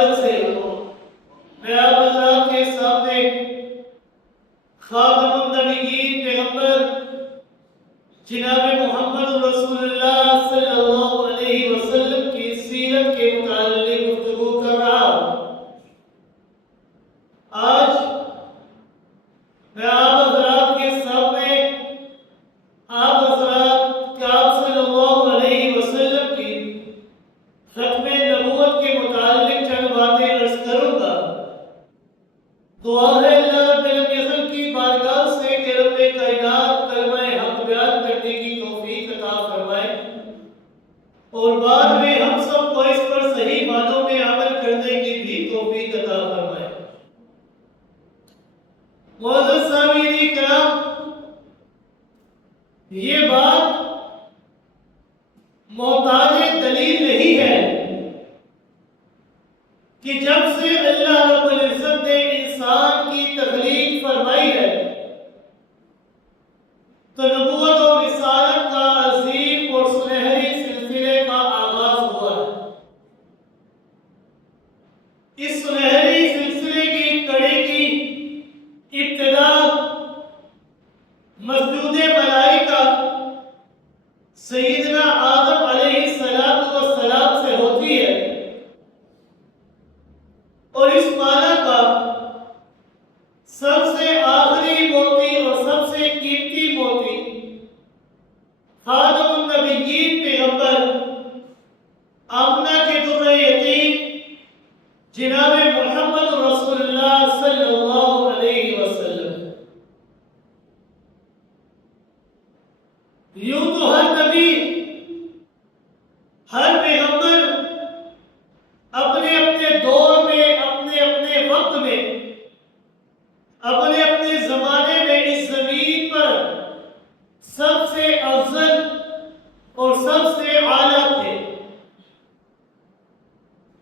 مبارک سے میں آپ حضرات کے سامنے خاتم النبیین پیغمبر جناب محمد رسول اللہ صلی اللہ علیہ وسلم کی سیرت کے متعلق گفتگو کر رہا ہوں۔ آج میں آپ حضرات کے سامنے آپ صلی اللہ علیہ وسلم کی ختم نبوت کے متعلق چند باتیں عرض کروں گا۔ دعا ہے اللہ رب العزت کی بارگاہ سے کہ رب کائنات کلمہ حق بیان کرنے کی توفیق عطا فرمائے اور بعد میں ہم سب کو اس پر صحیح معنوں میں عمل کرنے کی بھی توفیق عطا فرمائے۔ معزز سامعین کرام، یہ بات محتاج دلیل نہیں ہے کہ جب سے اللہ رب العزت نے انسان کی تخلیق فرمائی ہے تو نبوت و رسالت کا عظیم اور سنہری سلسلے کا آغاز ہوا ہے۔ اس سنہری سلسلے کی کڑی کی ابتدا مسجود ملائکہ سیدنا آدم علیہ السلام سے ہوتی ہے، اور اس معنی کا سب سے آخری موتی اور سب سے قیمتی موتی خاتم النبیین پیغمبر آمنہ کے در یتیم جناب محمد رسول اللہ صلی اللہ علیہ وسلم۔ یوں تو ہر نبی، ہر پیغمبر اپنے اپنے دور میں، اپنے اپنے وقت میں، اپنے اپنے زمانے میں اس زمین پر سب سے افضل اور سب سے اعلیٰ تھے۔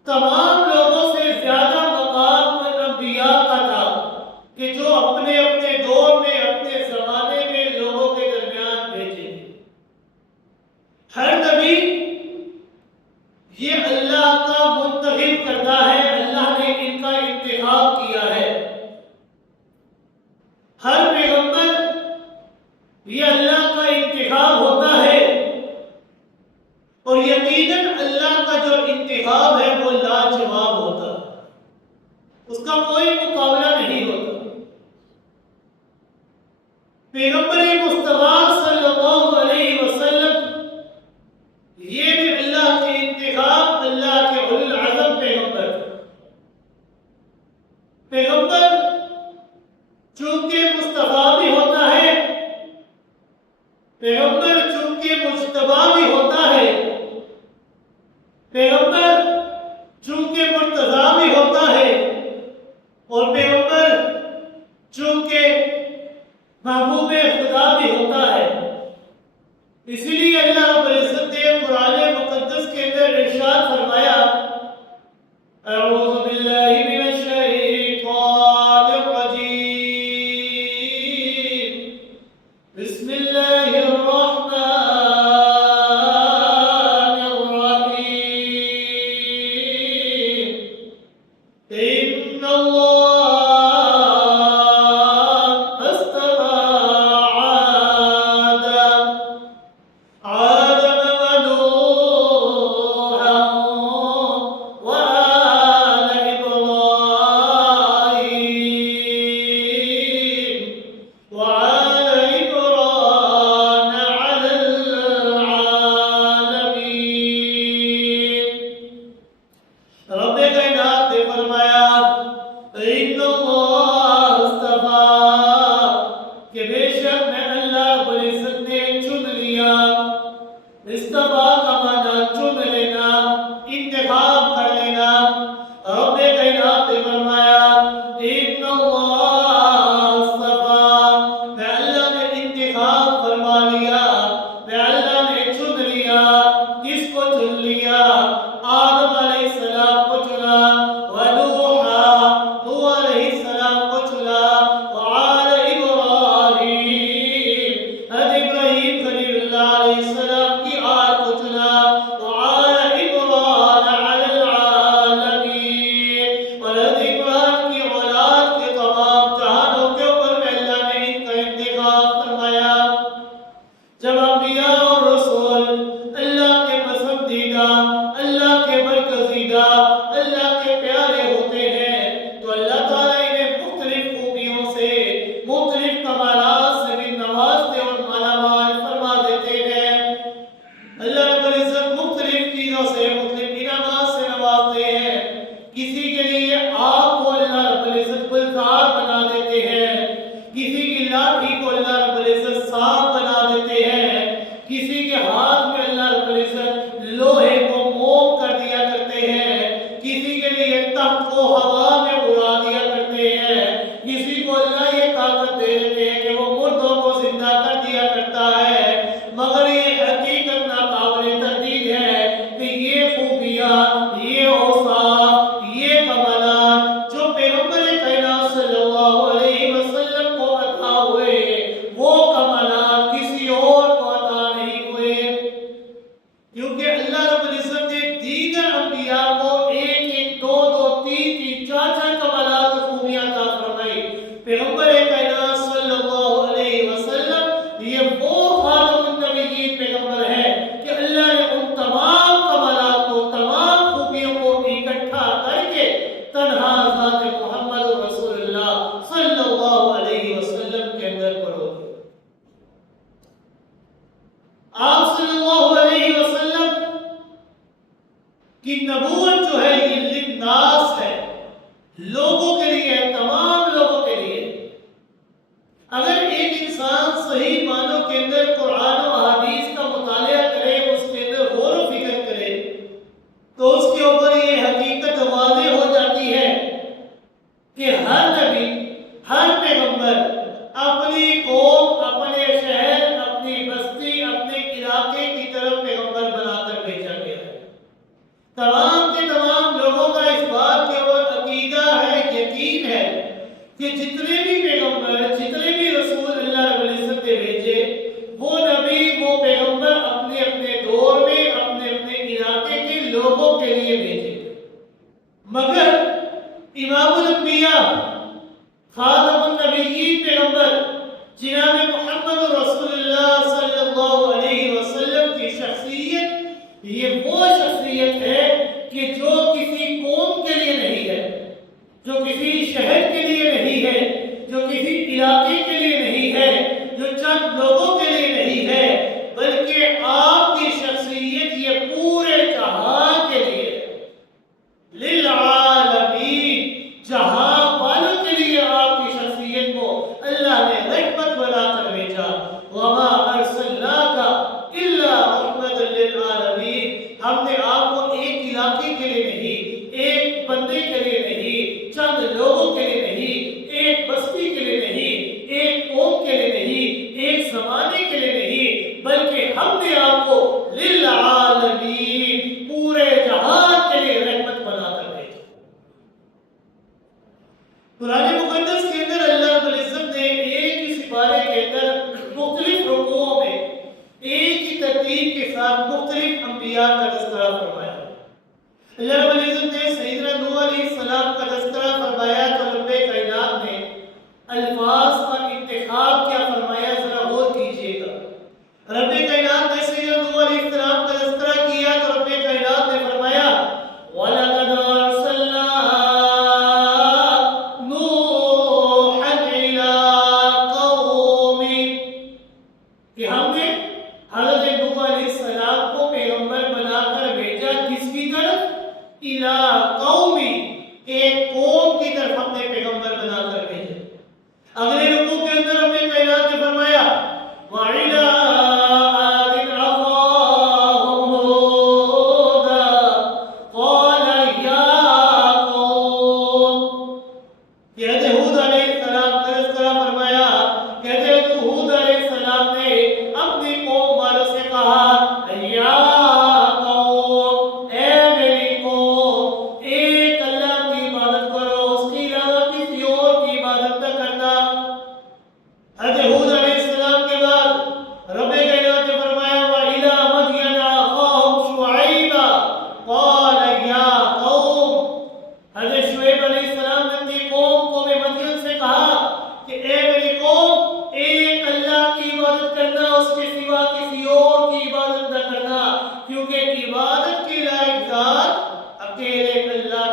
تمام لوگوں سے زیادہ مقام انبیاء کا تھا کہ جو اپنے اپنے دور میں، اپنے زمانے میں لوگوں کے درمیان بھیجے۔ ہر نبی یہ اللہ کا منتخب کرتا ہے، اللہ نے ان کا انتخاب کیا ہے۔ ہر پیغمبر یہ اللہ کا انتخاب ہوتا ہے، اور یقیناً اللہ کا جو انتخاب ہے وہ لاجواب ہوتا ہے، اس کا کوئی مقابلہ نہیں ہوتا۔ پیغمبر مصطفیٰ صلی اللہ علیہ وسلم یہ بھی اللہ کے انتخاب، اللہ کے اولو العزم پیغمبر چونکہ مصطفیٰ بھی ہوتا ہے، پیغمبر چونکہ مجتبیٰ بھی ہوتا ہے، پیغمبر چونکہ مرتضیٰ بھی ہوتا ہے، اور پیغمبر چونکہ محبوب خدا بھی ہوتا ہے۔ اسی لیے اللہ رب العزت نے قرآن مقدس کے اندر ارشاد فرمایا، اعوذ باللہ من الشیطان الرجیم، بسم اللہ الرحمن الرحیم، ان اللہ آدم علیہ السلام کو چنا، اللہ کے پیارے ہوتے ہیں تو اللہ تعالیٰ انہیں مختلف خوبیوں سے مختلف کمالات سے بھی نوازتے اور مالا مال فرما دیتے ہیں۔ اللہ رب العزت مختلف چیزوں سے مختلف انعامات سے نوازتے ہیں۔ کسی کے لیے آگ کو اللہ رب العزت گلزار بنا دیتے ہیں، کسی کی لاٹھی کو اللہ رب العزت سانپ بنا دیتے ہیں، کسی کے ہاتھ میں اللہ رب العزت لوہے کو موم کر دیا کرتے ہیں، کسی کے لیے تخت کو ہوا میں اڑا دیا کرتے ہیں، کسی کو اللہ یہ طاقت دے دیتے ہیں کہ وہ مردوں کو زندہ کر دیا کرتا ہے۔ مگر یہ حقیقت ناقابل تردید ہے کہ یہ خوبیاں، یہ اوصاف، یہ کمالات جو پیغمبر کائنات صلی اللہ علیہ وسلم کو عطا ہوئے، وہ کمالات کسی اور کو عطا نہیں ہوئے، کیونکہ اللہ رب العزت نے دیگر انبیاء کو ایک ایک دو دو تین تین چار چار کمالات و خوبیاں عطا فرمائی۔ پیغمبر کائنات صلی اللہ علیہ وسلم یہ وہ خاتم النبیین پیغمبر ہے کہ اللہ نے ان تمام کمالات کو، تمام خوبیوں کو اکٹھا کر کے تنہا ذات محمد رسول اللہ صلی اللہ علیہ وسلم کے اندر پرو دیا۔ آپ صلی اللہ علیہ وسلم کی نبوت جو ہے یہ للناس ہے، لوگوں کے لیے ہے، تمام لوگوں کے لیے۔ اگر ایک انسان صحیح معنوں کے اندر قرآن و حدیث کا مطالعہ کرے، اس کے اندر غور و فکر کرے، تو اس کے اوپر یہ حقیقت واضح ہو جاتی ہے کہ ہر نبی، ہر پیغمبر اپنی قوم، اپنے شہر، اپنی بستی، اپنے علاقے کی طرف پیغمبر بنا کر بھیجا گیا ہے۔ تمام کے تمام لوگوں کا اس بات کے اوپر عقیدہ ہے، یقین ہے کہ جتنے بھی پیغمبر، جتنے بھی رسول اللہ رب العزت نے بھیجے، وہ نبی، وہ پیغمبر اپنے اپنے دور میں، اپنے اپنے علاقے کے لوگوں کے لیے بھیجے۔ مگر امام الانبیاء، خاتم النبیین پیغمبر جناب محمد رسول اللہ صلی اللہ علیہ وسلم کی شخصیت یہ وہ شخصیت ہے کہ جو کسی قوم کے لیے نہیں ہے، جو کسی شہر کے لیے نہیں ہے، جو کسی علاقے کے لیے نہیں ہے، جو چند لوگوں کے لیے نہیں ہے، بلکہ آپ کی شخصیت یہ پورے جہاں کے لیے ہے، للعالمین، جہاں والوں کے لیے آپ کی شخصیت کو اللہ نے رحمت بنا کر بھیجا۔ وما ارسلناک الا رحمۃ للعالمین، ہم نے آپ کو ایک علاقے کے لیے نہیں، ایک بندے کے لیے نہیں، چند لوگوں کے لیے نہیں، ایک بستی کے لیے نہیں، ایک قوم کے لیے نہیں، ایک زمانے کے لیے نہیں، بلکہ ہم نے آپ کو للعالمین، پورے جہان کے لیے رحمت بنا کر بھیجا۔ قرآن مقدس کے اندر اللہ رب العزت نے ایک ہی سپارے کے اندر مختلف رکوعوں میں ایک ہی ترتیب کے ساتھ مختلف انبیاء کا تذکرہ فرمایا۔ اللہ رب العزت نے سیدنا نوح علیہ السلام کا تذکرہ فرمایا تو رب کائنات نے الفاظ کا انتخاب کیا فرمایا، ذرا غور کیجئے گا۔ رب کائنات نے سیدنا نوح علیہ السلام کا تذکرہ کیا تو رب کائنات نے فرمایا وَلَقَدْ أَرْسَلْنَا نُوحًا إِلَىٰ قَوْمِهِ، کہ ہم نے حضرت نوح علیہ السلام کو پیغمبر بنا کر بھیجا کس کی طرف؟ إِلَىٰ قَوْمِهِ، ایک قوم کی طرف ہم نے پیغمبر بنا کر بھیجا۔ اگلے رکوع کے اندر رب کائنات نے فرمایا وَإِلَىٰ عَادٍ أَخَاهُمْ هُودًا قَالَ يَا قَوْمِ، کہتے ہود علیہ السلام کا تذکرہ فرمایا، کہتے ہود علیہ السلام نے اپنی قوم والوں سے کہا یا قوم، اے میری قوم، ایک اللہ کی عبادت کرو، اس کے علاوہ کسی اور کی عبادت نہ کرنا۔ حضرت ہود علیہ السلام کے بعد رب کائنات نے فرمایا وَإِلَىٰ مَدْيَنَ أَخَاهُمْ شُعَيْبًا قَالَ يَا قَوْمِ، حضرت شعیب علیہ السلام نے اپنی قوم مدین سے کہا کہ اے میری قوم، ایک اللہ کی عبادت کرنا، اس کے سوا کسی اور کی عبادت نہ کرنا، کیونکہ عبادت کے لائق ذات اکیلے اللہ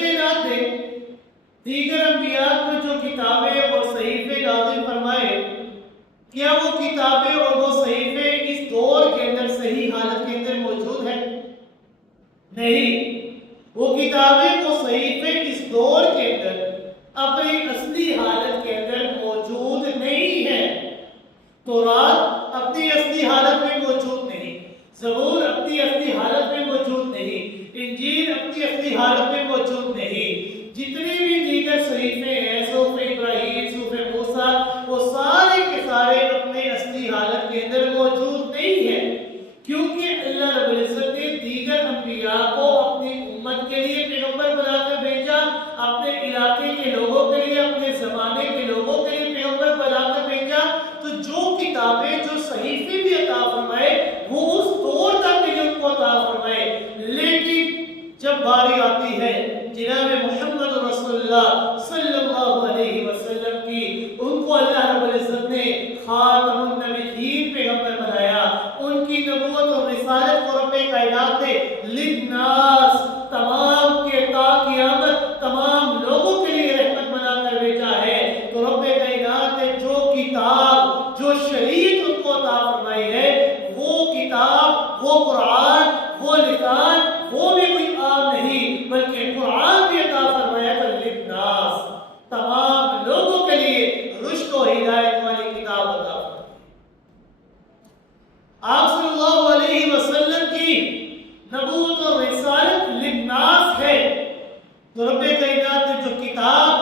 کائنات نے دیگر انبیاء کو جو کتابیں اور صحیفے نازل فرمائے، کیا وہ کتابیں اور وہ صحیفے اس دور کے اندر صحیح حالت کے اندر موجود ہیں؟ نہیں، وہ کتابیں وہ صحیفے اس دور کے اندر اپنی اصلی حالت کے اندر موجود نہیں ہیں۔ تورات اپنی اصلی حالت میں موجود نہیں، زبور اپنی اصلی حالت میں موجود نہیں، انجیل اپنی اصلی حالت میں موجود نہیں۔ جتنی بھی دیگر صحیفے ہیں، صحف ابراہیم، صحف موسیٰ، وہ سارے کے سارے اپنے اصلی حالت کے اندر موجود نہیں ہیں، کیونکہ اللہ رب العزت نے دیگر انبیاء کو اپنی امت کے لیے پیغمبر بنا کر بھیجا، اپنے علاقے کے لوگوں کے لیے، اپنے زمانے کے لوگوں کے لیے پیغمبر بنا کر بھیجا۔ تو جو کتابیں، جو صحیفے بھی عطا فرمائے، وہ اس دور تک بھی ان کو عطا فرمائے، لیکن جب باری آتی ہے جناب محمد رسول اللہ صلی اللہ علیہ وسلم کی، ان کو اللہ رب العزت نے خاتم النبیین پیغمبر بنایا۔ ان کی نبوت اور رسالت کو رب کائنات نے للناس، تمام کے تا قیامت تمام لوگوں کے لیے رحمت بنا کر بھیجا ہے۔ تو رب کائنات نے جو کتاب، جو شریعت ان کو عطا فرمائی ہے، وہ کتاب، وہ قرآن، وہ لسان، وہ بھی کوئی عام نہیں، بلکہ قرآن بھی عطا فرمایا تھا للناس، تمام لوگوں کے لیے رشد و ہدایت والی کتاب عطا فرمائی۔ آپ صلی اللہ علیہ وسلم کی نبوت اور رسالت للناس ہے، تو رب کائنات نے جو کتاب،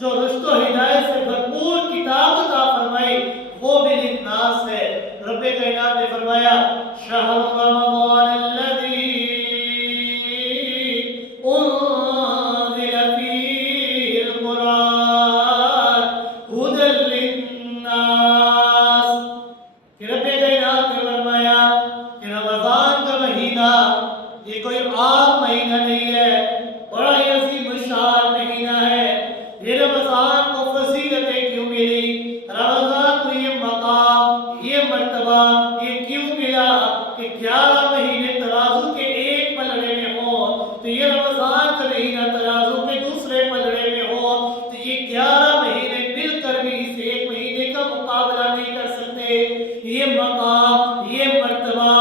جو رشد و ہدایت سے بھرپور کتاب عطا فرمائی، وہ بھی للناس ہے۔ رب کائنات نے فرمایا شہر رمضان الذی انزل فیہ القرآن ھدی للناس، کہ رب کائنات نے فرمایا کہ رمضان کا مہینہ یہ کوئی عام مہینہ نہیں ہے، بڑا ہی عظیم الشان مہینہ ہے۔ یہ رمضان کو فضیلتیں کیوں ملی، رمضان کو یہ مقام، یہ مرتبہ یہ کیوں ملا کہ 11 مہینے ترازو کے ایک پلڑے میں ہوں، تو یہ رمضان کا مہینہ ترازو کے دوسرے پلڑے میں ہو، تو یہ 11 مہینے مل کر بھی اس ایک مہینے کا مقابلہ نہیں کر سکتے۔ یہ مقام، یہ مرتبہ،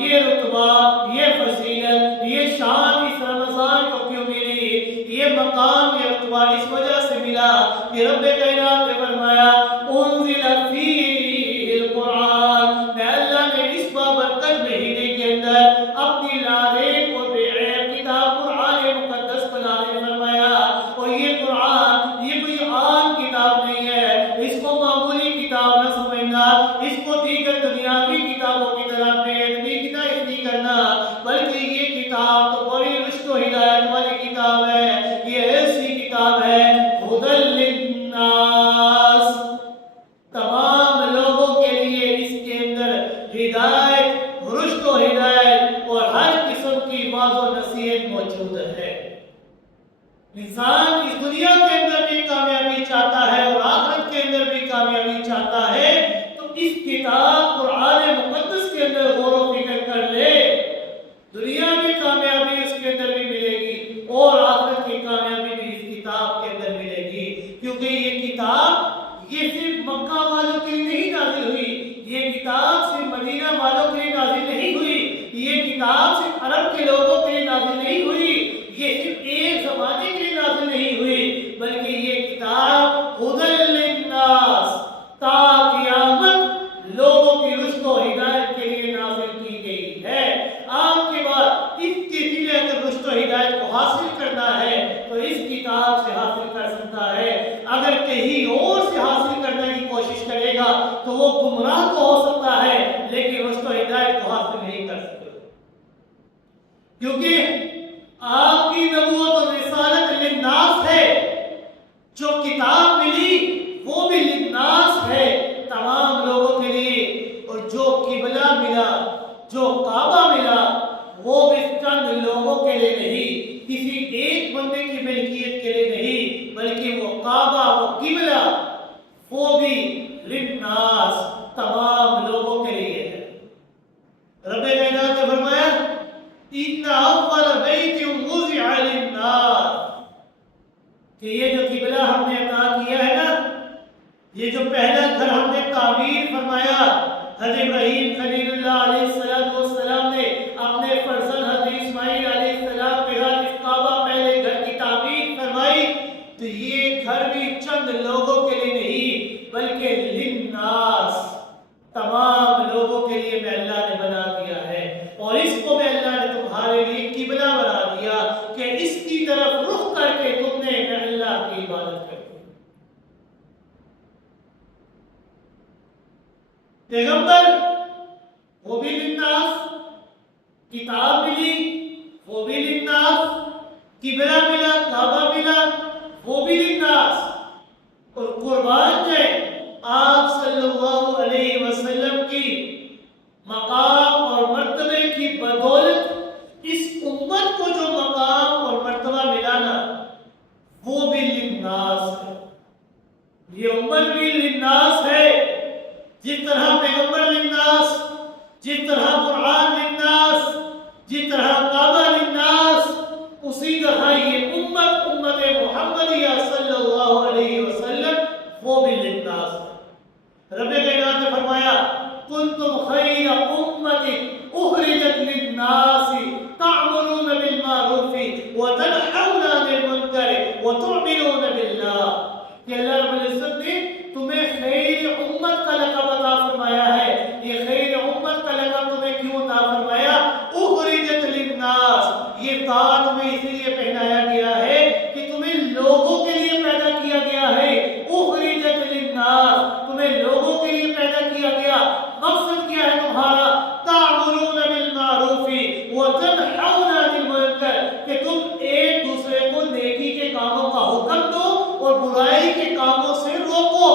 یہ رتبہ، یہ فضیلت، یہ شان اس رمضان کو کیوں ملی؟ یہ مقام، یہ رتبہ اس وجہ سے ملا کہ رب کائنات نے فرمایا انزل فیہ القرآن، میں اللہ نے اس بابرکت مہینے کے اندر اپنی لارے کو بے عیب کتاب قرآن مقدس کو نازل فرمایا۔ اور یہ قرآن یہ کوئی عام کتاب نہیں ہے، اس کو معمولی کتاب نہ سمجھنا، اس کو دیگر دنیاوی کتابوں کی طرح بے ادبی کی طرح نہیں کرنا، بلکہ یہ کتاب تو بڑی رشد و ہدایت والی کتاب ہے۔ یہ ایسی کتاب ہے ھدی للناس، تمام لوگوں کے لیے اس کے اندر ہدایت، رشد و ہدایت اور ہر قسم کی واعظ و نصیحت موجود ہے۔ انسان اس دنیا کے اندر بھی کامیابی چاہتا ہے اور آخرت کے اندر بھی کامیابی چاہتا ہے، تو اس کتاب قرآن مقدس کے اندر غور و فکر کر لے، دنیا میں کامیابی اس کے اندر بھی ملے گی اور آخرت کی کامیابی بھی اس کتاب کے اندر ملے گی، کیونکہ یہ کتاب یہ صرف مکہ والوں کے لیے نہیں نازل ہوئی، یہ کتاب صرف مدینہ والوں کے لیے نازل نہیں ہوئی، یہ کتاب صرف عرب کے لوگوں کے لیے نازل نہیں ہوئی، یہ صرف ایک زمانے کے لیے نازل نہیں ہوئی، بلکہ یہ کتاب ھدی للناس، تا قیامت لوگوں کی رشد و ہدایت کے لیے نازل کی گئی ہے۔ آپ کے بعد اس کی رشد و ہدایت کو حاصل کرنا ہے تو اس کتاب سے حاصل کر سکتا ہے، اگر کہیں اور سے حاصل کرنے کی کوشش کرے گا تو وہ گمراہ تو ہو سکتا ہے لیکن رشد و ہدایت کو حاصل نہیں کر سکتا، کیونکہ آپ کی نبوت اور رسالت للناس ہے، جو کتاب ملی وہ بھی للناس ہے، تمام لوگوں کے لیے، اور جو قبلہ ملا، جو کعبہ ملا، وہ بھی چند لوگوں کے لیے نہیں، کسی ایک بندے کی ملکیت کے لیے نہیں، بلکہ وہ کعبہ، وہ قبلہ، وہ بھی للناس، تمام لوگوں کے لیے ہے۔ رب کائنات نے فرمایا ان اول بیت وضع للناس، کہ یہ جو قبلہ ہم نے عطا کیا ہے نا، یہ جو پہلا گھر ہم نے تعمیر فرمایا، حضرت ابراہیم خلیل اللہ علیہ السلام نے اپنے فرزند حضرت اسماعیل علیہ السلام کے گھر کعبہ پہلے گھر کی تعمیر فرمائی، تو یہ گھر بھی چند لوگوں کے لیے نہیں بلکہ للناس، تمام لوگوں کے لیے میں اللہ نے بنا دیا ہے، اور اس کو میں اللہ نے تمہارے لیے قبلہ بنا دیا کہ اس کی طرف رخ کر کے تم نے میں اللہ کی عبادت کرو۔ پیغمبر وہ بھی للناس، کتاب ملی وہ بھی للناس، قبلہ ملا، کعبہ ملا وہ بھی للناس، اور قربان جو آپ صلی اللہ علیہ وسلم کی مقام اور مرتبے کی بدولت اس امت کو جو مقام اور مرتبہ ملا نا، وہ بھی للناس ہے۔ یہ امت بھی للناس ہے، جس طرح پیغمبر للناس، جس طرح قرآن للناس، جس طرح کعبہ للناس، اسی طرح یہ امت محمدیہ صلی اللہ علیہ وسلم وہ بھی للناس ہے۔ رب کائنات نے فرمایا کنتم خیر امت اخرجت للناس تعمرون بالمعروف وتنہون عن المنکر وتؤمنون باللہ، کہ اللہ رب العزت نے تمہیں خیر امت کا لقب عطا فرمایا ہے۔ یہ خیر امت کا لقب تمہیں کیوں عطا فرمایا؟ اخرجت للناس، یہ تاج تمہیں اس لیے پہنایا گیا ہے کہ تمہیں لوگوں کے لیے پیدا کیا گیا ہے۔ اخرجت للناس، تمہیں لوگوں کے لیے پیدا کیا گیا۔ مقصد کیا ہے تمہارا؟ تعمرون بالمعروف وتنہون عن المنکر، کہ تم ایک دوسرے کو نیکی کے کاموں کا حکم دو اور برائی کے کاموں سے روکو۔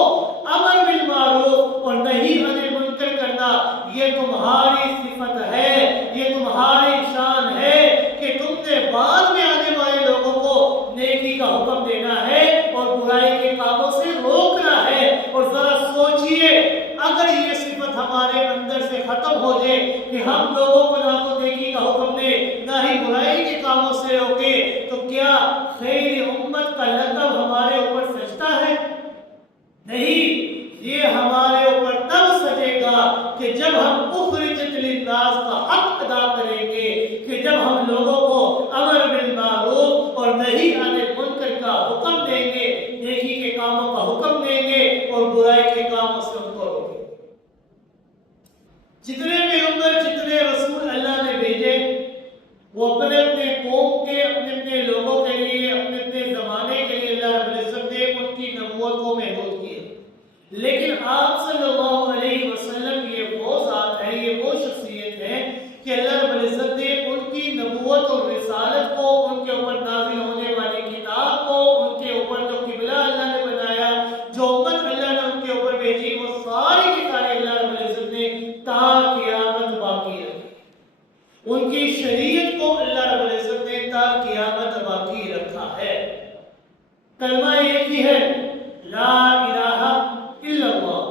امر بالمعروف اور نہیں عن المنکر کرنا، یہ تمہاری صفت ہے، یہ تمہاری شان ہے کہ تم نے بعد میں آنے والے لوگوں کو نیکی کا حکم دینا ہے اور برائی کے کاموں سے روکنا ہے۔ اور ذرا سوچئے اگر یہ صفت ہمارے اندر سے ختم ہو جائے کہ ہم لوگوں کو نہ تو نیکی کا حکم دے نہ ہی برائی کے کاموں سے روکے، تو کیا خیر امت کا لقب ہمارے اوپر سجتا ہے؟ نہیں، یہ ہمارے اوپر تب سجے گا کہ جب ہم اخرجت للناس کا حق ادا کریں گے، کہ جب ہم لوگوں کو امر بالمعروف اور نہی عن المنکر کا حکم دیں گے، نیکی کے کاموں کا حکم دیں گے اور برائی کے کاموں سے ان کو روکیں گے۔ جتنے پیغمبر، جتنے رسول اللہ نے بھیجے، وہ اپنے اپنے قوم کے، اپنے اپنے لوگوں کے لیے، اپنے اپنے زمانے کے لیے اللہ رب العزت نے ان کی نبوت کو محدود کیا، لیکن آپ صلی اللہ علیہ وسلم یہ وہ ذات ہے، یہ وہ شخصیت ہے کہ اللہ رب العزت نے ان کی نبوت اور رسالت کو، ان کے اوپر نازل ہونے والی کتاب کو، ان کے اوپر جو قبلہ اللہ نے بنایا، جو امت اللہ نے ان کے اوپر بھیجی، وہ ساری کی ساری اللہ رب العزت نے تا قیامت باقی رکھی۔ ان کی شریعت کو اللہ رب العزت نے تا قیامت باقی رکھا ہے۔ کلمہ ایک ہی ہے، لا الہ الا اللہ،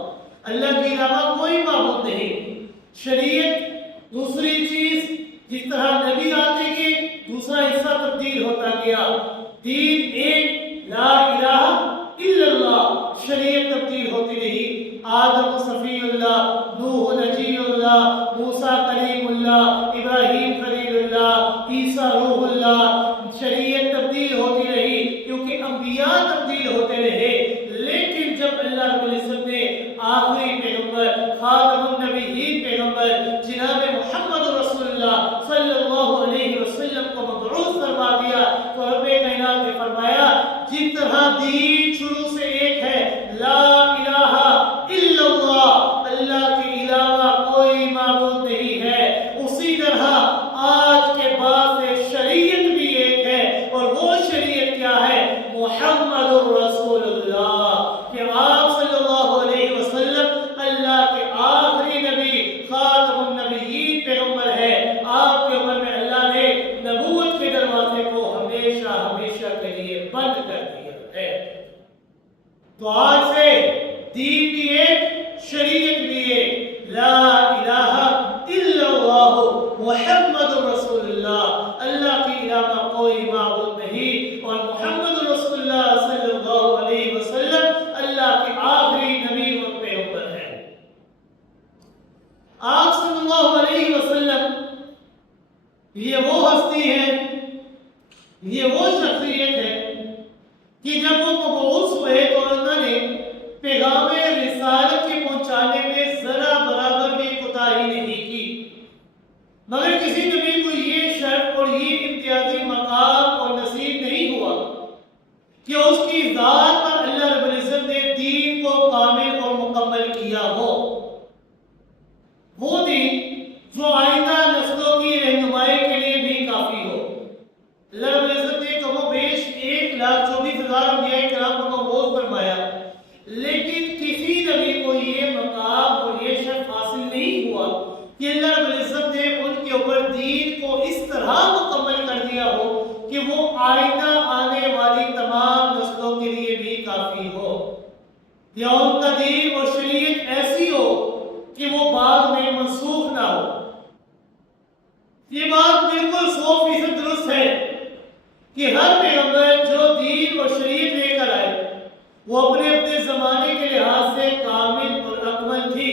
اللہ کے علاوہ کوئی معبود نہیں۔ شریعت دوسری چیز، جس طرح نبی آتے گئے دوسرا حصہ تبدیل ہوتا گیا، دین ایک، لا الہ الا اللہ، شریعت تبدیل ہوتی رہی۔ آدم صفی اللہ، نوح نجی اللہ، موسیٰ کلیم اللہ، ابراہیم خلیل اللہ، عیسیٰ روح اللہ، شریعت تبدیل ہوتی رہی کیونکہ انبیاء تبدیل ہوتے رہے، لیکن جب اللہ رب العزت نے آخری پیغمبر، خاتم النبیین پیغمبر جناب محمد رسول اللہ صلی اللہ علیہ وسلم کو مبعوث فرما دیا، تو رب کائنات نے فرمایا جس طرح دین شروع سے ایک ہے، لا الہ الا اللہ، اللہ کے علاوہ کوئی معبود نہیں ہے، اسی طرح آج کے بعد سے شریعت بھی ایک ہے، اور وہ شریعت کیا ہے؟ محمد رسول اللہ، کہ آپ صلی اللہ علیہ وسلم اللہ کے آخری نبی، خاتم النبیین پیغمبر ہے۔ آپ کے اوپر میں اللہ نے نبوت کے دروازے کو ہمیشہ ہمیشہ کے لیے بند کر دیا ہے۔ تو آج سے دین بھی ایک، شریعت بھی ایک، لا الہ الا اللہ محمد رسول اللہ، اللہ کے علاوہ کوئی معبود نہیں، اور محمد رسول اللہ کہ جب وہ مبعوث ہوئے تو انہوں نے پیغام رسالت کے پہنچانے میں ذرا برابر بھی کوتاہی نہیں کی، مگر کسی نبی کو یہ شرف اور یہ امتیازی مقام اور نصیب نہیں ہوا کہ اس کی ذات پر اللہ رب العزت نے دین کو کامل اور مکمل کیا ہو، وہ دین جو آئندہ نسلوں کی رہنمائی کے لیے بھی کافی ہو۔ اللہ رب العزت نے کم و بیش 1,24,000 انبیاء کرام کو مبعوث فرمایا، لیکن کسی نبی کو یہ مقام اور یہ شرف حاصل نہیں ہوا کہ اللہ رب العزت نے ان کے اوپر دین کو اس طرح مکمل کر دیا ہو کہ وہ آئندہ آنے والی تمام نسلوں کے لیے بھی کافی ہو، یا ان کا دین اور شریعت ایسی ہو کہ وہ بعد میں منسوخ نہ ہو۔ یہ بات بالکل 100% درست ہے کہ ہر پیغمبر جو دین اور شریعت لے کر آئے وہ اپنے اپنے زمانے کے لحاظ سے کامل اور اکمل تھی،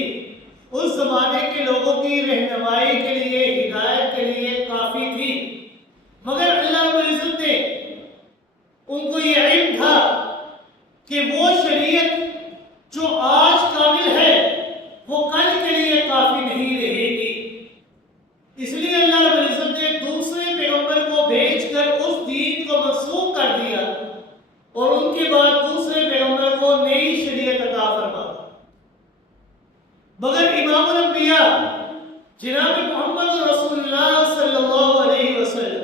اس زمانے کے لوگوں کی رہنمائی کے لیے، ہدایت کے لیے کافی تھی، مگر اللہ رب العزت نے ان کو یہ علم تھا کہ وہ شریعت جو آج کامل ہے وہ کل کے لیے کافی نہیں رہے گی، اس لیے اللہ رب العزت نے دوسرے پیغمبر کو بھیج کر اس دین کو منسوخ کر دیا اور ان کے بعد دوسرے پیغمبر کو نئی شریعت عطا فرما۔ مگر امام الانبیاء جناب محمد رسول اللہ صلی اللہ علیہ وسلم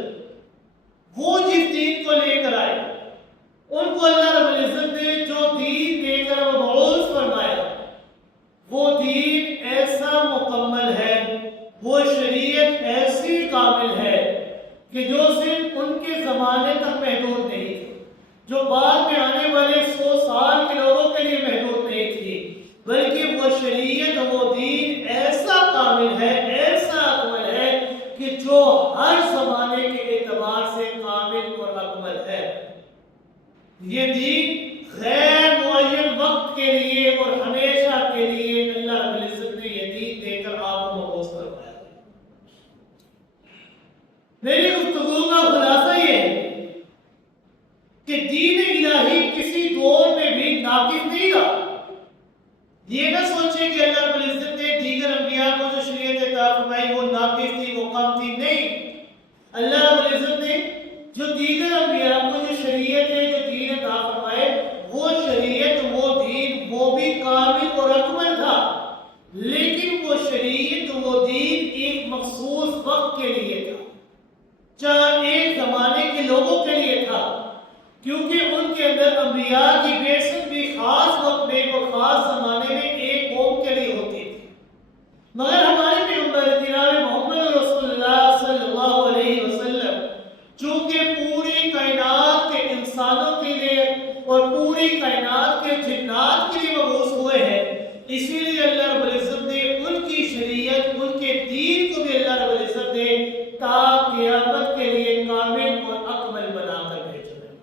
وہ جس دین کو لے کر آئے، ان کو اللہ رب العزت نے جو دین دے کر مبعوث فرمایا وہ دین ایسا مکمل ہے، وہ شریعت ایسی کامل ہے کہ جو صرف ان کے زمانے تک محدود نہیں تھی، جو بعد میں آنے والے 100 سال کے لوگوں کے لیے محدود نہیں تھی، بلکہ وہ شریعت وہ دین ایسا کامل ہے، ایسا اکمل ہے کہ جو ہر زمانے کے اعتبار سے کامل اور اکمل ہے۔ یہ دین غیر معین وقت کے لیے اور ہمیشہ کے لیے اللہ رب العزت نے یہ دین دے کر آپ کو مبعوث کروایا۔ میری گفتگو کا خلاصہ یہ ہے کہ دین الہی کسی دور میں بھی ناقص نہیں رہا۔ یہ نہ سوچیں کہ اللہ رب العزت نے دیگر انبیاء کو جو شریعت عطا فرمائی وہ ناقص تھی، وہ کم تھی، نہیں۔ اللہ رب العزت نے جو دیگر انبیاء کو جو شریعت ہے، جو دین عطا فرمائے، وہ شریعت وہ دین وہ بھی کامل اور اکمل تھا، لیکن وہ شریعت وہ دین ایک مخصوص وقت کے لیے تھا، چاہے ایک زمانے کے لوگوں کے لیے تھا، کیونکہ ان کے اندر انبیاء کی بعثت بھی خاص وقت میں اور خاص زمانے میں ایک قوم کے لیے ہوتی تھی۔ مگر ہمارے پیغمبر جناب محمد رسول اللہ صلی اللہ علیہ وسلم چونکہ پوری کائنات کے انسانوں کے لیے اور پوری کائنات کے جنات کے لیے مبعوث ہوئے ہیں، اسی لیے اللہ رب العزت نے ان کی شریعت، ان کے دین کو بھی اللہ رب العزت نے تا قیامت کے لیے کامل اور اکمل بنا کر بھیجا ہے۔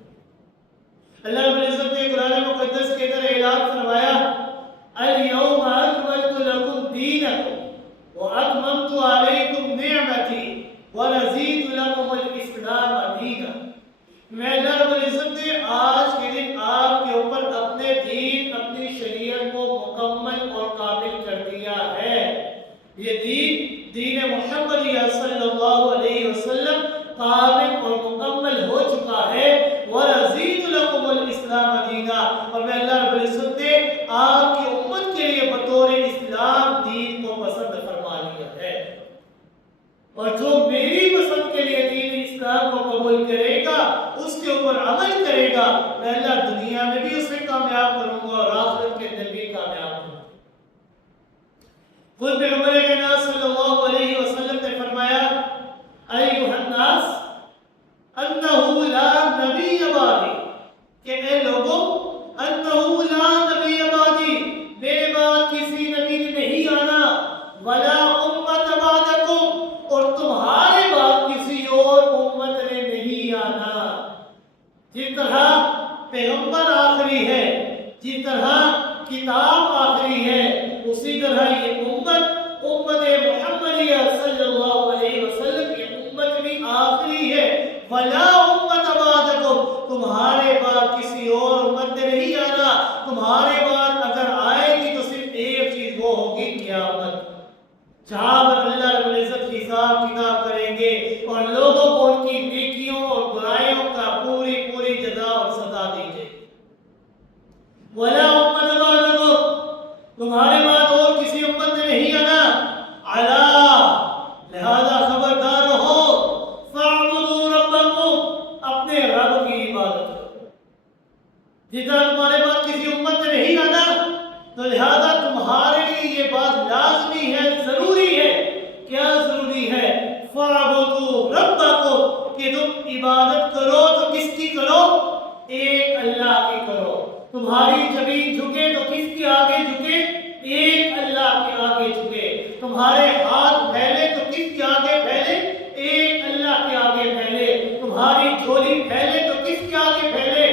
اللہ رب العزت نے قرآن مقدس کے اندر اعلان فرمایا، اليوم اکملت لکم دینکم واتممت علیکم نعمتی ورضیت لکم الاسلام دینا۔ میں اللہ رب العزت نے آج کے دن آپ کے اوپر اپنے دین، اپنی شریعت کو مکمل اور کامل کر دیا ہے۔ یہ دین محمدیہ صلی اللہ علیہ وسلم کامل اور مکمل ہو چکا ہے۔ وَرَضِيتُ لَكُمُ الْإِسْلَامَ دِينًا، اور میں اللہ رب العزت نے آپ کی امت کے لیے بطور اسلام دین کو پسند فرما لیا ہے، اور جو میری پسند کے لیے دین اسلام کو قبول کرے گا، اس کے اوپر عمل کرے گا، میں اللہ دنیا میں بھی اسے کامیاب کروں گا اور آخرت کے اندر بھی کامیاب کروں گا۔ خود پیغمبر کائنات صلی اللہ علیہ وسلم نے فرمایا، ایھا الناس انہ لا نبی بعدی، کہ اے لوگوں، انہ لا نبی بعدی، میرے بعد کسی نبی نے نہیں آنا، ولا امت بعدکم، اور تمہارے بعد کسی اور امت نے نہیں آنا۔ جس طرح پیغمبر آخری ہے، جس طرح کتاب آخری ہے، اسی طرح یہ امت محمدیہ صلی اللہ علیہ وسلم کی امت بھی آخری ہے۔ وَلَا أُمَّةَ بَعْدَكُمْ، تمہارے بعد کسی ولا امت بعدکم، تمہارے بعد اور کسی امت نے نہیں آنا، علا، لہذا خبردار رہو، فاعبدوا ربکم، اپنے رب کی عبادت کرو۔ جتنا تمہارے بعد کسی امت نے نہیں آنا تو لہذا تمہارے لیے یہ بات لازمی ہے، ضروری ہے۔ کیا ضروری ہے؟ فاعبدوا ربکم، کہ تم عبادت کرو تو کس کی کرو؟ ایک اللہ کی کرو۔ تمہاری زمین جھکے تو کس کے آگے جھکے؟ ایک اللہ کے آگے جھکے۔ تمہارے ہاتھ پھیلے تو کس کے آگے پھیلے؟ ایک اللہ کے آگے پھیلے۔ تمہاری جھولی پھیلے تو کس کے آگے پھیلے؟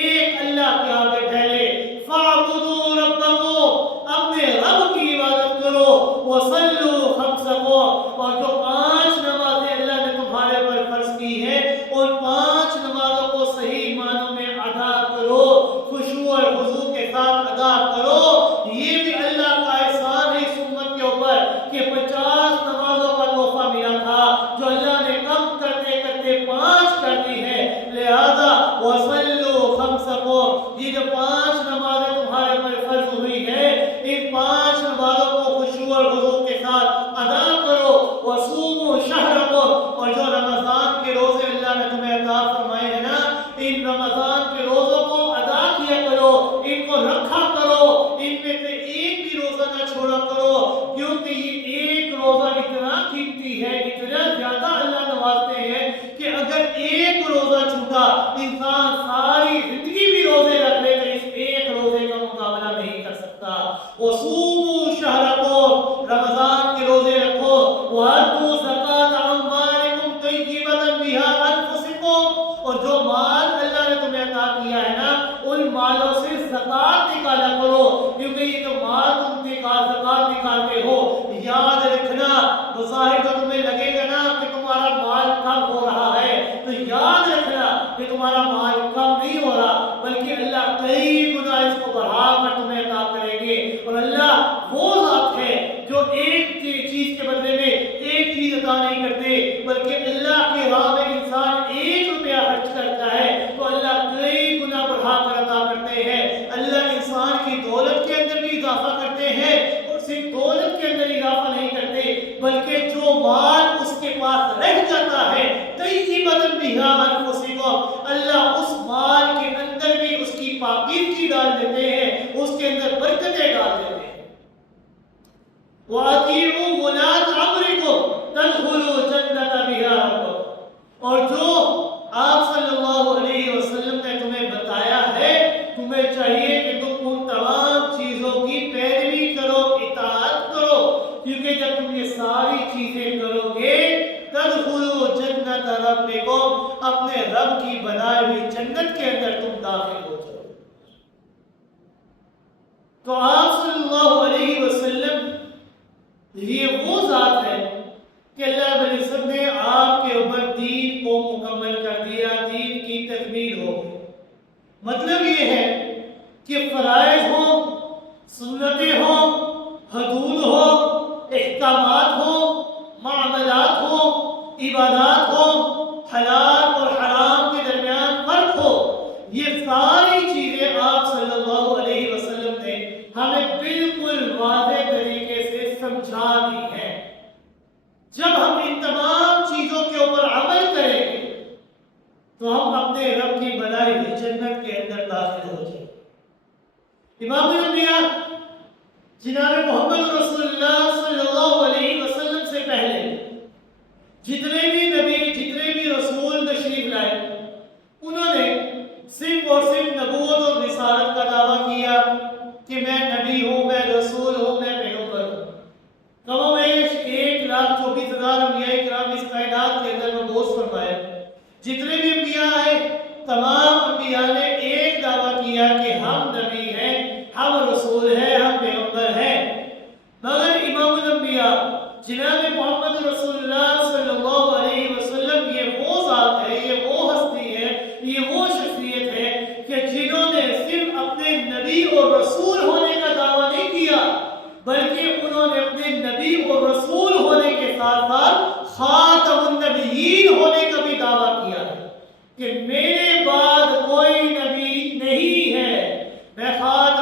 ایک اللہ کے آگے پھیلے۔ فاعبدوا ربکم، اپنے رب کی عبادت کرو، وصلوا خمسکم، اور جو 5 نمازیں اللہ نے تمہارے پر فرض کی ہیں ان 5 نمازوں کو صحیح معنوں میں ادا کرو، خشوع اور خضوع کے ساتھ ادا کرو۔ یہ بھی اللہ کا احسان ہے اس امت کے اوپر کہ 50 نمازوں کا تحفہ ملا تھا جو اللہ نے کم کرتے کرتے 5 کر دی ہے، لہذا وصلوا خمسکم، یہ جو 5 نمازیں تمہارے پر فرض ہوئی ہے ان 5 نمازوں کو خشوع اور خضوع کے ساتھ ادا کرو، وصوموا شہرکم، اور جو رمضان کے روزے اللہ نے تمہیں عطا فرمائے ہیں نا، ان رمضان کے روزوں کو ادا کیا کرو، ان کو رکھا کرو، ان میں سے ایک بھی روزہ نہ چھوڑا کرو، کیونکہ یہ ایک روزہ اتنا قیمتی ہے، اتنا زیادہ اللہ نوازتے ہیں کہ اگر ایک روزہ چھوٹا انسان ساری زندگی بھی روزے رکھ لے تو اس ایک روزے کا مقابلہ نہیں کر سکتا۔ وصوموا شہرکم، رمضان کے روزے رکھو، وآتوا زکاۃ اموالکم طیبۃ بها انفسکم، اور جو مال اللہ نے تمہیں عطا کیا ہے نا ان مالوں سے زکات نکالا کرو، کیونکہ یہ جو مال تم زکات نکالتے ہو، یاد رکھنا، بظاہر تو تمہیں لگے گا نا کہ تمہارا مال کم ہو رہا ہے، تو یاد رکھنا کہ تمہارا مال کم نہیں ہو رہا، بلکہ اللہ کئی گنا اس کو بڑھا کر تمہیں عطا کریں گے۔ اور اللہ وہ ذات ہے جو ایک چیز کے بدلے میں ایک چیز عطا نہیں کرتے، بلکہ اللہ کے راہ میں انسان 1 روپیہ خرچ کرتا ہے تو اللہ کئی گنا بڑھا کر عطا کرتے ہیں۔ اللہ انسان کی دولت کے اندر بھی اضافہ کرتے ہیں، اور صرف دولت کے اندر اضافہ نہیں کرتے بلکہ جو مال اس کے پاس رہ جاتا ہے طیبۃ بها انفسکم، اللہ اس مال کے اندر بھی اس کی پاکیزگی ڈال دیتے ہیں، اس کے اندر برکتیں ڈال دیتے ہیں۔ وَأَطِيعُوا وُلَاةَ أَمْرِكُمْ تَدْخُلُوا جَنَّةَ بِهَا رَبَّكُمْ، اور جو آپ صلی اللہ علیہ وسلم نے تمہیں بتایا ہے تمہیں چاہیے کہ تم ان تمام چیزوں کی پیروی کرو، اطاعت کرو، کیونکہ جب تم یہ ساری چیزیں کرو گے تدخلوا جنت ربکم، اپنے رب کی بنائی ہوئی جنت کے اندر تم داخل ہو جاؤ۔ تو آپ صلی اللہ علیہ وسلم یہ وہ ذات ہے کہ اللہ رب العزت نے آپ کے اوپر دین کو مکمل کر دیا، دین کی تکمیل ہو گئی۔ مطلب یہ ہے کہ فرائض ہوں، سنتیں ہوں، حدود ہو، احکامات ہوں، معاملات ہوں، عبادات ہوں، حلال اور حرام کے درمیان فرق ہو، یہ ساری چیزیں آپ صلی اللہ علیہ وسلم نے ہمیں بالکل واضح طریقے سے سمجھا دی ہیں۔ جب ہم ان تمام چیزوں کے اوپر عمل کریں گے تو ہم اپنے رب کی بنائی ہوئی جنت کے اندر داخل ہو جائیں۔ امام الانبیاء جناب محمد رسول اللہ صلی اللہ علیہ وسلم سے پہلے جتنے بھی نبی، جتنے بھی رسول تشریف لائے، انہوں نے صرف اور صرف نبوت اور رسالت کا دعویٰ کیا کہ میں نبی ہوں، میں رسول ہوں، میں پیغمبر ہوں۔ کم و بیش 1,24,000 انبیاء کرام اس کائنات کے اندر مبعوث فرمائے۔ جتنے بھی انبیاء آئے تمام انبیاء نے ایک دعویٰ کیا کہ ہم نبی ہیں، ہم رسول ہیں، ہم پیغمبر ہیں۔ مگر امام الانبیاء جناب محمد رسول اللہ صلی اللہ علیہ وسلم یہ وہ ذات ہے، یہ وہ ہستی ہے، یہ وہ شخصیت ہے کہ جنہوں نے صرف اپنے نبی اور رسول ہونے کا دعویٰ نہیں کیا، بلکہ انہوں نے اپنے نبی اور رسول ہونے کے ساتھ ساتھ خاتم النبیین ہونے کا بھی دعویٰ کیا ہے کہ میرے بعد کوئی نبی نہیں ہے، میں خاتم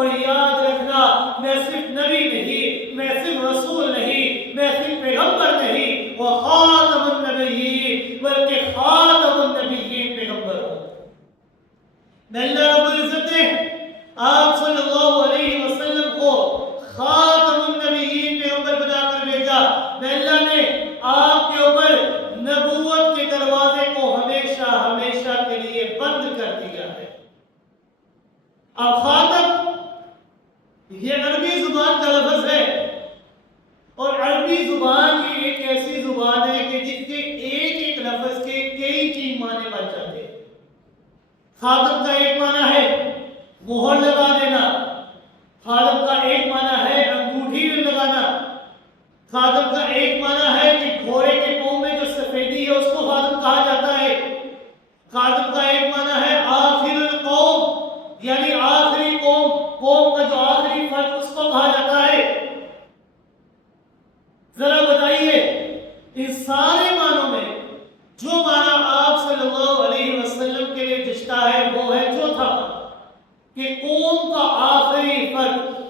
اور یاد رکھنا میں صرف نبی نہیں، میں صرف رسول نہیں، میں صرف پیغمبر نہیں، وہ خاتم النبیین بلکہ خاتم النبیین پیغمبر ہوں۔ میں اللہ رب العزت نے آپ صلی اللہ علیہ وسلم کو خاتم النبیین پیغمبر بنا کر بھیجا۔ میں اللہ نے آپ کے اوپر نبوت کے دروازے کو ہمیشہ ہمیشہ کے لیے بند کر دیا ہے۔ اب خاتم یہ عربی زبان کا لفظ ہے، اور عربی زبان یہ ایک ایسی زبان ہے کہ جس کے ایک ایک لفظ کے کئی معنی بن جاتے ہیں۔ خاتم کا ایک معنی ہے مہر لگا دینا، خاتم کا ایک معنی ہے انگوٹھی میں لگانا، خاتم کا ایک معنی ہے کہ گھوڑے کے پاؤں میں جو سفیدی ہے اس کو خاتم کہا جاتا ہے، خاتم کا ایک معنی ہے آخر القوم، یعنی آخری قوم کا جو آخری فرد اس کو کہا جاتا ہے۔ ذرا بتائیے ان سارے معنوں میں جو معنی آپ صلی اللہ علیہ وسلم کے لیے جچتا ہے وہ ہے چوتھا کہ قوم کا آخری فرد،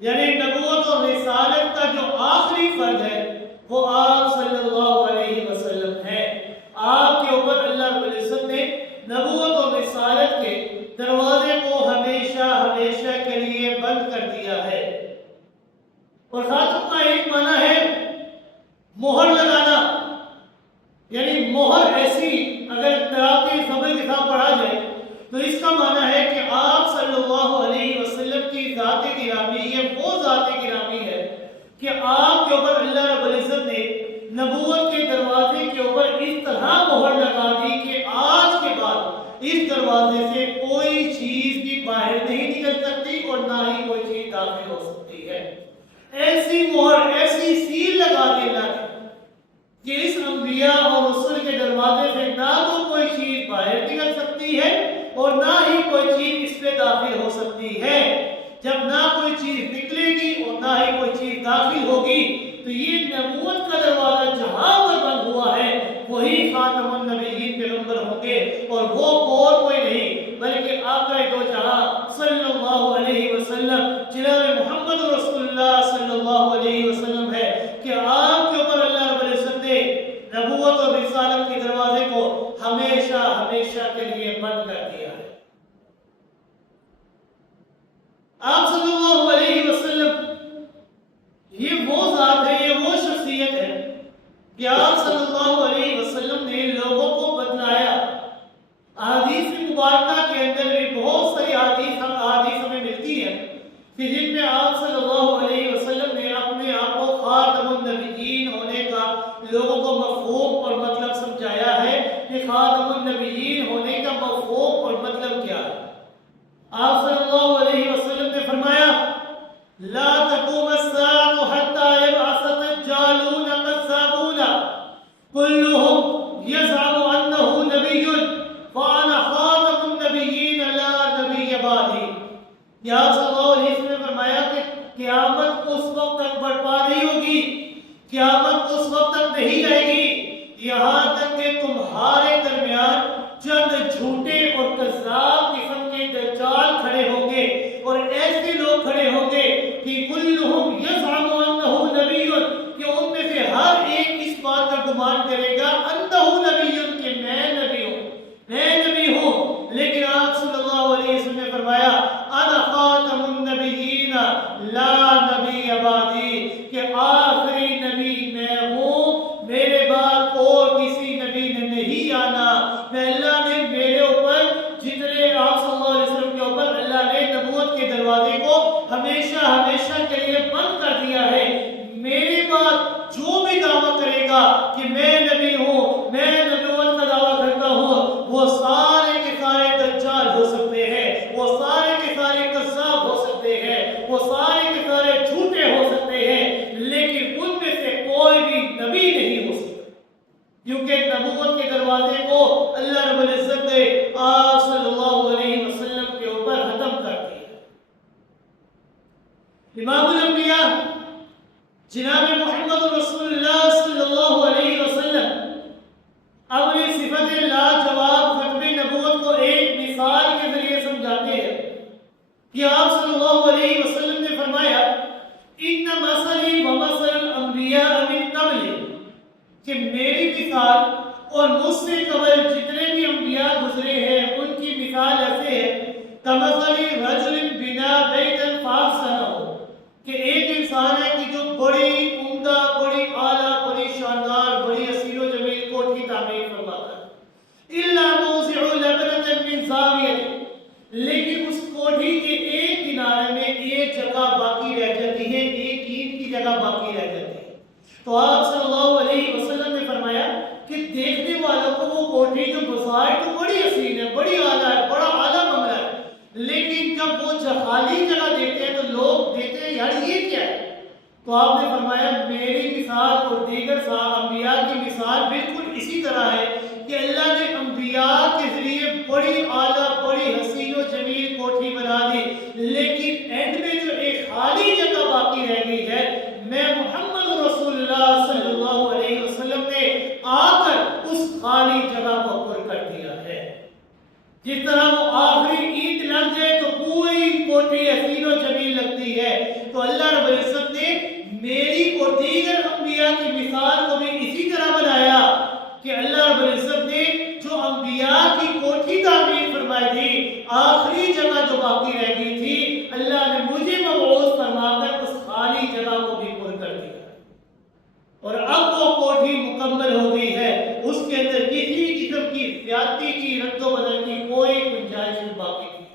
یعنی نبوت اور رسالت کا جو آخری فرد ہے وہ آپ صلی اللہ علیہ وسلم ہے۔ آپ کے اوپر اللہ رب العزت نے نبوت اور رسالت کے دروازے کو ہمیشہ ہمیشہ کے لیے بند کر دیا ہے۔ اور خاتم کا ایک معنی ہے مہر لگانا، یعنی مہر ایسی اگر تراکی زبر کے ساتھ پڑھا جائے تو اس کا معنی ہے کہ آپ صلی اللہ علیہ وسلم کی ذات گرامی، یہ وہ ذات گرامی ہے کہ آپ کے اوپر اللہ رب العزت نے نبوت کے دروازے کے اوپر اس طرح مہر لگا دی کہ آج کے بعد اس دروازے سے کوئی چیز بھی باہر نہیں نکل سکتی اور نہ ہی کوئی چیز داخل ہو سکتی ہے۔ ایسی مہر، ایسی سیل لگا دی اللہ نے کہ اس انبیاء اور رسول کے دروازے سے نہ تو کوئی چیز باہر نکل سکتی ہے اور نہ ہی کوئی چیز اس پہ داخل ہو سکتی ہے۔ جب نہ کوئی چیز نکلے گی اور نہ ہی کوئی چیز داخل ہوگی تو یہ نبوت کا دروازہ جہاں پر بند ہوا ہے وہی خاتم النبیین پیغمبر ہوں گے، اور وہ اور کوئی نہیں بلکہ آقا دو جہاں صلی اللہ علیہ وسلم جناب محمد رسول اللہ صلی اللہ علیہ وسلم ہے کہ آپ کے اوپر اللہ رب العزت نے نبوت اور رسالت کے دروازے کو ہمیشہ ہمیشہ کے لیے بند کر دیا ہے۔ آپ صلی اللہ علیہ وسلم یہ وہ ذات ہے، یہ وہ شخصیت ہے کہ آپ صلی اللہ علیہ وسلم نے لوگوں کو بتلایا۔ احادیث مبارکہ کے اندر بھی بہت ساری احادیث ہمیں ملتی ہیں کہ جن میں آپ صلی اللہ علیہ وسلم نے اپنے آپ کو خاتم النبیین ہونے کا لوگوں کو مفہوم اور مطلب سمجھایا ہے کہ خاتم النبیین ہونے کا مفہوم اور مطلب کیا ہے۔ آپ صلی اللہ علیہ وسلم نے فرمایا لا تقوم الساعة حتى يبعث الدجالون كذابون كلهم يزعم أنه نبي فأنا خاتم النبيين لا نبي بعدي۔ یا صلی اللہ علیہ وسلم نے فرمایا کہ قیامت اس وقت تک برپا نہیں ہوگی، قیامت اس وقت تک نہیں آئے گی یہاں تک کہ تمہارے درمیان چند جھوٹے اور کذاب قسم کے دجال کھڑے ہوں گے، اور ایسے لوگ کھڑے ہوں گے کہ کلہم یزعم انہ نبی، کہ ان میں سے ہر ایک اس بات کا گمان کرے گا انہ نبی، کہ میں نبی ہوں، میں نبی ہوں۔ لیکن آپ صلی اللہ علیہ وسلم نے فرمایا انا خاتم النبیین لا نبی بعدی، کہ آخری نبی میں ہوں، میرے بعد اور کسی نبی نے نہیں آنا۔ میں اللہ نے میرے اوپر جتنے آپ صلی اللہ علیہ وسلم کے اوپر اللہ نے نبوت کے دروازے کو ہمیشہ ہمیشہ کے لیے بند کر دیا ہے۔ میرے بعد جو بھی دعویٰ کرے گا کہ میں نبی ہوں، میں نبوت کا دعویٰ کرتا ہوں، وہ سارے کے سارے دجال ہو سکتے ہیں، وہ سارے کے سارے کذاب ہو سکتے ہیں، وہ سارے کے سارے جھوٹے ہو سکتے ہیں، لیکن ان میں سے کوئی بھی نبی نہیں ہو سکتا، کیونکہ نبوت کے دروازے کو اللہ رب العزت نے آپ صلی اللہ علیہ وسلم کے اوپر ختم کر دیا۔ امام الانبیاء جناب محمد رسول اللہ صلی اللہ علیہ وسلم اپنی صفت لاجواب ختم نبوت کو ایک مثال کے ذریعے سمجھاتے ہیں کہ آپ صلی اللہ علیہ وسلم نے فرمایا ان مثلی و مثل الانبیاء من قبلی، کہ میری مثال اور مجھ سے قبل جتنے بھی انبیاء گزرے ہیں ان کی مثال ایسے ہے کمثل رجل بنا بیتا فاحسنہ، کہ ایک انسان ہے کہ جو بڑی عمدہ، بڑی اعلیٰ، بڑی شاندار، بڑی حسین و جمیل کوٹھی تعمیر فرماتا ہے، الا موضع لبنة من زاویہ، لیکن اس کوٹھی کے ایک کنارے میں ایک جگہ باقی رہ جاتی ہے، ایک اینٹ کی جگہ باقی رہ جاتی ہے۔ تو آپ صلی اللہ علیہ وسلم نے فرمایا کہ دیکھنے والوں کو وہ کوٹھی جو بظاہر تو بڑی حسین ہے، بڑی اعلیٰ ہے، بڑا اعلیٰ بنگلہ ہے، لیکن جب وہ خالی جگہ دیکھتے ہیں تو لوگ دیکھتے ہیں یار یہ کیا ہے؟ تو آپ نے فرمایا میری مثال اور دیگر انبیاء کی مثال بالکل اسی طرح ہے کہ اللہ نے انبیاء کے ذریعے بڑی اعلیٰ، بڑی حسین و جمیل کوٹھی بنا دی، لیکن اینڈ میں جو ایک خالی جگہ باقی رہ گئی ہے، میں محمد رسول اللہ صلی اللہ علیہ وسلم نے آ کر اس خالی جگہ کو پر کر دیا ہے۔ جس طرح وہ آخری اینٹ لگ جائے تو پوری کوٹھی حسین و جمیل لگتی ہے، تو اللہ رب العزت نے میری اور دیگر انبیاء کی مثال کو بھی اسی طرح بنایا کہ اللہ رب العزت نے جو انبیاء کی کوٹھی تعمیر فرمائی تھی، آخری جگہ جو باقی رہ گئی تھی، اللہ نے مجھے مبعوث فرما کر اس خالی جگہ کو بھی پر کر دیا، اور اب وہ کوٹھی مکمل ہو گئی ہے، اس کے اندر کسی قسم کی زیادتی کی، رد و بدل کی کوئی گنجائش باقی نہیں۔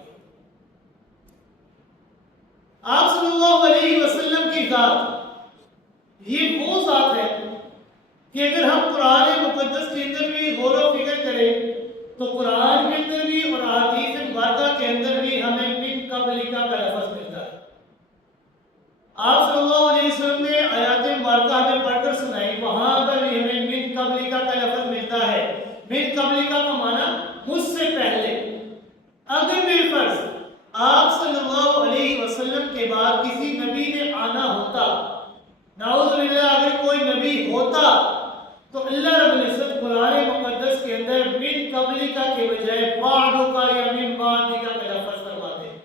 آپ صلی اللہ علیہ وسلم کی ذات یہ وہ ذات ہے کہ اگر ہم قرآن مقدس کے اندر بھی غور و فکر کریں تو قرآن کے اندر بھی اور احادیث مبارکہ کے اندر بھی ہمیں من قبلک کا لفظ ملتا ہے۔ آپ صلی اللہ علیہ وسلم نے آیات مبارکہ ہمیں پڑھ کر سنائی، وہاں پر بھی ہمیں من قبلک کا لفظ ملتا ہے۔ من قبلک کا معنی مجھ سے پہلے۔ اگر بالفرض آپ صلی اللہ علیہ وسلم کے بعد کسی نبی نے آنا ہوتا، نعوذ باللہ اگر کوئی نبی ہوتا، تو اللہ رب العزت قرآن مقدس کے اندر من قبلک کے بجائے بعدک یا من بعدک کا لفظ فرماتے ہیں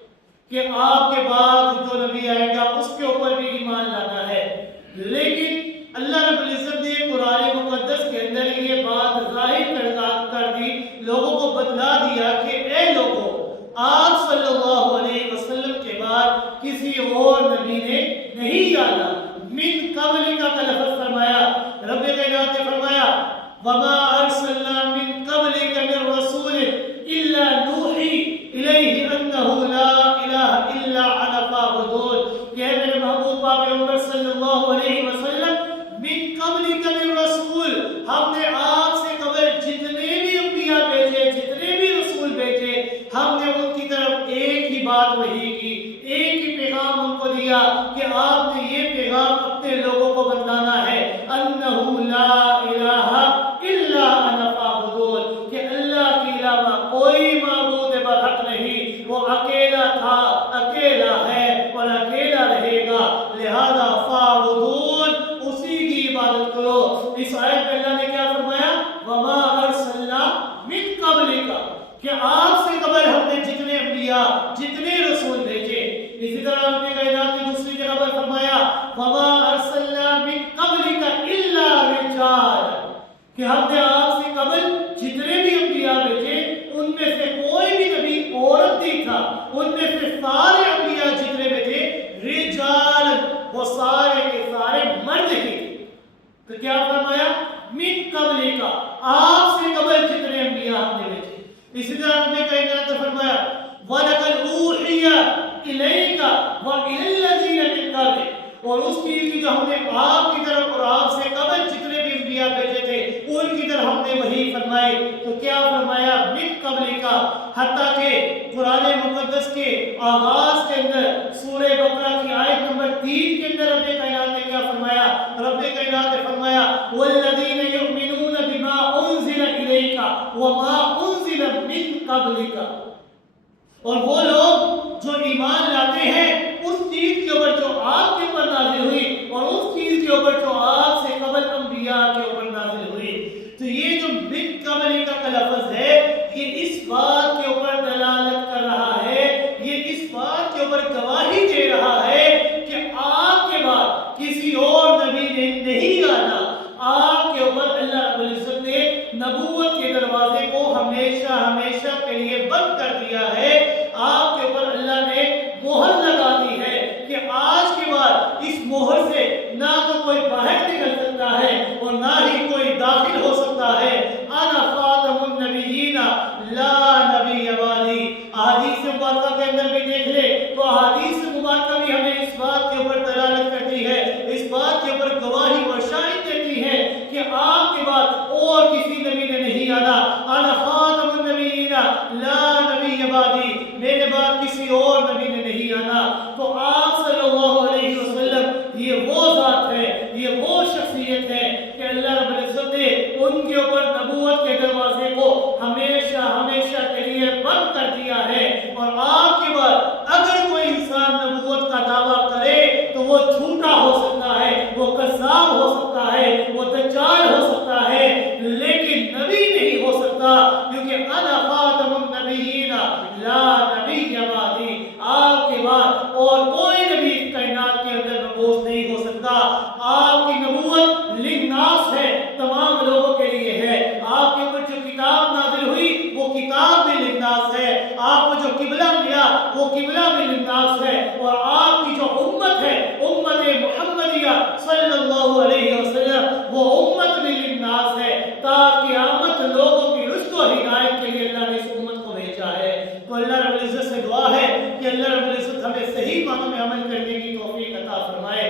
کہ آپ کے بعد جو نبی آئے گا اس کے اوپر بھی ایمان لانا ہے، لیکن اللہ رب العزت نے قرآن مقدس کے اندر یہ بات ظاہر کر دی، لوگوں کو بتلا دیا کہ اے لوگوں، آپ صلی اللہ علیہ وسلم کے بعد کسی اور نبی نے نہیں آنا۔ من قبلک کا لفظ فرمایا، رب کائنات نے فرمایا وما ارسلنا من قبلک من رسول الا نوحی الیہ انہ لا الہ الا انا فاعبدون، کہ میرے محبوب پاک پیغمبر صلی اللہ علیہ وسلم من قبلک من رسول، ہم نے آپ سے قبل جتنے بھی انبیاء بھیجے، جتنے بھی رسول بھیجے، ہم نے ان کی طرف ایک ہی بات وحی کی، ایک ہی پیغام ان کو دیا کہ آپ نے یہ پیغام اپنے لوگوں کو بتلانا ہے، انہ لا الہ الا انا فاعبدون، کہ اللہ کے علاوہ کوئی معبود برحق نہیں، وہ اکیلا تھا، اکیلا ہے اور اکیلا رہے گا، لہذا فاعبدون، اسی کی عبادت کرو۔ اس آیت میں اللہ نے کیا فرمایا؟ وما ارسلنا من قبلک، کہ آپ سے قبل ہم نے جتنے انبیاء، جتنے رسول بھیجے۔ اسی طرح رب کائنات نے دوسری جگہ پر فرمایا وما ارسلنا من قبلک الا رجال، کہ ہم نے آپ سے قبل جتنے بھی انبیاء بھیجے ان میں سے کوئی بھی نبی عورت نہیں تھا، ان میں سے سارے انبیاء جتنے بھی تھے رجال، وہ سارے کے سارے مرد ہی تھے۔ تو کیا فرمایا؟ من قبلک، آپ سے قبل جتنے انبیاء ہم نے بھیجے۔ اسی طرح رب کائنات نے فرمایا وَلَقَدْ أُوحِيَ إِلَيْكَ وَإِلَى الَّذِينَ مِن قَبْلِكَ، اور اس چیز کی جو ہم نے آپ کی طرف اور آپ سے قبل جتنے بھی انبیاء بھیجے تھے ان کی طرف ہم نے وحی فرمائی۔ تو کیا فرمایا؟ من قبلک، حتیٰ کہ قرآن مقدس کے آغاز کے اندر سورہ بقرہ کی آیت نمبر 3 کے اندر رب کائنات نے کیا فرمایا؟ رب کائنات نے فرمایا وَالَّذِينَ يُؤْمِنُونَ بِمَا أُنزِلَ إِلَيْكَ وَمَا أُنزِلَ مِن قَبْلِكَ، اور وہ لوگ جو ایمان لاتے ہیں اس چیز کے اوپر جو آپ کے اوپر نازل ہوئی اور اس چیز کے اوپر جو آپ سے قبل انبیاء کے اوپر نازل ہوئی۔ تو یہ جو من قبلک کا لفظ ہے یہ اس بات کے اوپر دلالت کر رہا ہے، یہ اس بات کے اوپر گواہی دے رہا ہے کہ آپ کے بعد کسی اور نبی نے نہیں آنا. آپ کے اوپر اللہ رب العزت نے نبوت کے دروازے کو ہمیشہ ہمیشہ کے لیے بند کر دیا ہے. آپ کے اوپر اللہ نے مہر لگا دی ہے کہ آج کے بعد اس مہر سے نہ تو کوئی باہر نکل سکتا ہے اور نہ ہی کوئی داخل ہو سکتا ہے. انا خاتم النبیین لا نبی بعدی. احادیث مبارکہ کے اندر بھی دیکھ لے تو احادیث مبارکہ بھی ہمیں اس بات کے اوپر دلالت کرتی ہے, اس بات کے اوپر گواہی و شاہد دیتی ہے کہ آپ کے بعد اور کسی نبی نے نہیں آنا. انا خاتم النبیین لا نبی بعدی, میرے بعد کسی اور نبی نے نہیں آنا. تو آپ صلی اللہ علیہ وسلم یہ وہ ذات ہے, یہ وہ شخصیت ہے کہ اللہ رب العزت نے ان کے اوپر نبوت کے دروازے کو ہمیشہ ہمیشہ کے لیے بند کر دیا ہے. اور آپ کے بعد اگر کوئی انسان نبوت کا دعویٰ کرے تو وہ جھوٹا ہو سکتا ہے, وہ کذاب ہو سکتا ہے, وہ دجال ہو سکتا ہے, لیکن نبی نہیں ہو سکتا, کیونکہ انا خاتم النبیین لا نبی بعدی. آپ کے بعد اور کوئی نبی کائنات کے اندر نبوت نہیں ہو سکتا. آپ کی نبوت للناس ہے, تمام لوگوں کے لیے ہے. آپ کے اوپر جو کتاب نازل ہوئی وہ کتاب بھی للناس ہے. آپ کو جو قبلہ ملا وہ قبلہ بھی للناس ہے. اور آپ کی جو امت ہے امت محمدیہ صلی اللہ علیہ وسلم وہ امت بھی للناس ہے. تا قیامت لوگوں کی رشد و ہدایت کے لیے اللہ نے اس امت کو بھیجا ہے. تو اللہ رب العزت سے دعا ہے کہ اللہ رب العزت ہمیں صحیح معنوں میں عمل کرنے کی توفیق عطا فرمائے.